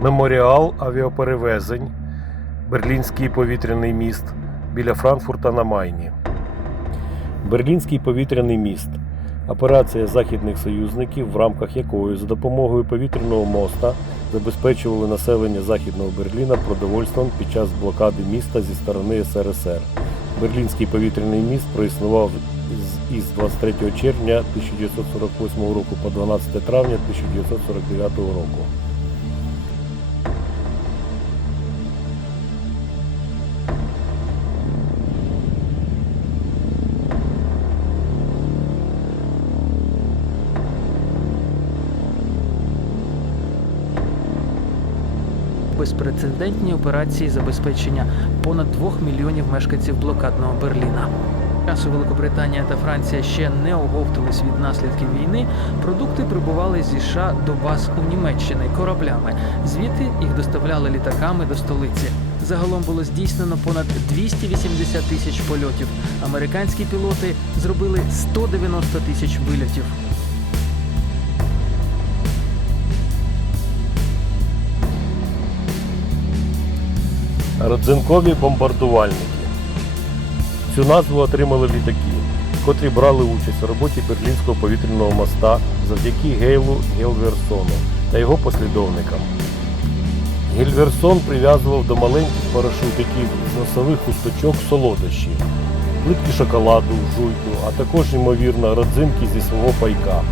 Меморіал авіаперевезень, Берлінський повітряний міст біля Франкфурта на Майні. Берлінський повітряний міст операція західних союзників, в рамках якої за допомогою повітряного моста забезпечували населення Західного Берліна продовольством під час блокади міста зі сторони СРСР. Берлінський повітряний міст проіснував із 23 червня 1948 року по 12 травня 1949 року. Безпрецедентні операції забезпечення понад 2 мільйонів мешканців блокадного Берліна. Часу Великобританія та Франція ще не оговтались від наслідків війни. Продукти прибували зі США до баз у Німеччини кораблями. Звідти їх доставляли літаками до столиці. Загалом було здійснено понад 280 тисяч польотів. Американські пілоти зробили 190 тисяч вильотів. Родзинкові бомбардувальники. Цю назву отримали літаки, котрі брали участь у роботі Берлінського повітряного моста завдяки Гейлу Гелверсону та його послідовникам. Гельверсон прив'язував до маленьких парашутиків з носових хусточок солодощі, плитки шоколаду, жуйку, а також, ймовірно, родзинки зі свого пайка.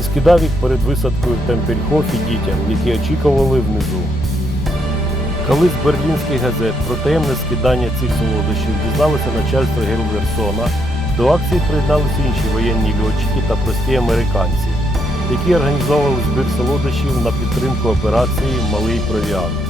І скидав їх перед висадкою в Темпельхофі дітям, які очікували внизу. Коли з берлінських газет про таємне скидання цих солодощів дізналося начальство Гелверсона, до акції приєдналися інші воєнні льотчики та прості американці, які організовували збір солодощів на підтримку операції Малий провіант.